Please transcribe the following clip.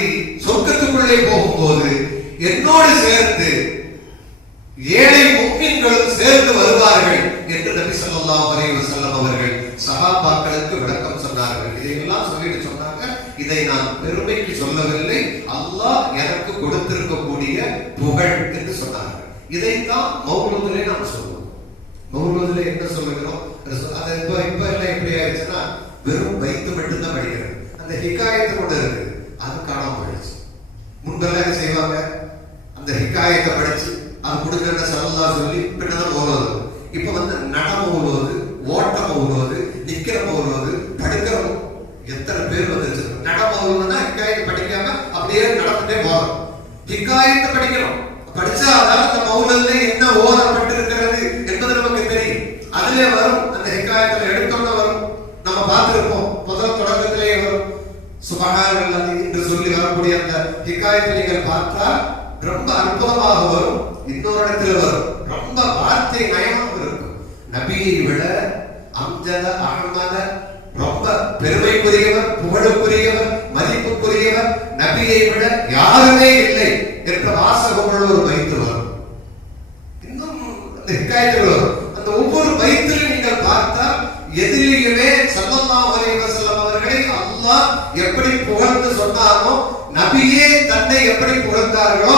தாண்டி சொர்க்கத்துக்குள்ளே போகும்போது என்னோடு சேர்ந்து ஏழை முஃமின்களும் சேர்ந்து வருவார்கள் என்று நபி ஸல்லல்லாஹு அலைஹி வஸல்லம் அவர்கள் சஹாபாக்களுக்கு விளக்கம் சொன்னார்கள். இதையெல்லாம் சொல்லிட்டு சொன்னாங்க, இதை நான் பெருமைக்கு சொல்லவில்லை, அல்லாஹ் எனக்கு கொடுத்திருக்கக்கூடிய புகழ் என்று சொன்னார்கள். இதைத்தான் மௌலூதிலே நாம் சொல்லுவோம். மௌலூதிலே என்ன சொல்லுகிறோம்? அது இப்ப எல்லாம் எப்படி ஆயிடுச்சுன்னா வெறும் வைத்து மட்டும்தான் படிக்கிறது. அந்த ஹிகாயத்தை கொண்டு இருக்கு, அது காணாம போயிடுச்சு. முன்பெல்லாம் செய்வாங்க, அந்த ஹிகாயத்தை படிச்சு அது கொடுக்கிற சல்லா சொல்லி பின்னதான் ஓடுவது. இப்ப நடம் ஓடுவது, ஓட்டம் ஓடுவது, நிக்கிரம் ஓடுவது, படுக்கிறோம். எத்தனை பேர் வந்துருச்சு. நடம் ஓடுவதுன்னா ஹிகாயத்தை படிக்காம அப்படியே நடந்துட்டே போறோம். ஹிகாயத்தை படிக்கிறோம், படிச்சாதான் அந்த மௌலத்துல என்ன ஓதப்பட்டிருக்கிறது என்பது நமக்கு தெரியும். அதிலே வரும், அந்த ஹிகாயத்துல எடுத்தோம்னா வரும். நம்ம பார்த்திருப்போம், முதல் தொடக்கத்திலேயே வரும் சுபஹானல்லாஹ் என்று சொல்லி வரக்கூடிய அந்த ஹிகாயத்தை நீங்கள் பார்த்தால் ரொம்ப அற்புதமாக வரும். இன்னொரு இடத்துல வரும், ரொம்ப வார்த்தை நயமாக இருக்கும். நபியை விட அம்ஜத அஹ்மத ரொம்ப பெருமைக்குரியவர், புகழுக்குரியவர், மதிப்புக்குரியவர் நபியை விட யாருமே இல்லை என்ற வாசகங்கள் ஒரு பைத்து வரும். இன்னும் அந்த ஹிகாயத்தில் வரும். அந்த ஒவ்வொரு பைத்திலும் நீங்கள் பார்த்தால் எதிரியுமே ஸல்லல்லாஹு அலைஹி வஸல்லம் அவர்களை அல்லாஹ் எப்படி புகழ்ந்து சொன்னாரோ, நபியே தன்னை எப்படி புகழ்ந்தார்களோ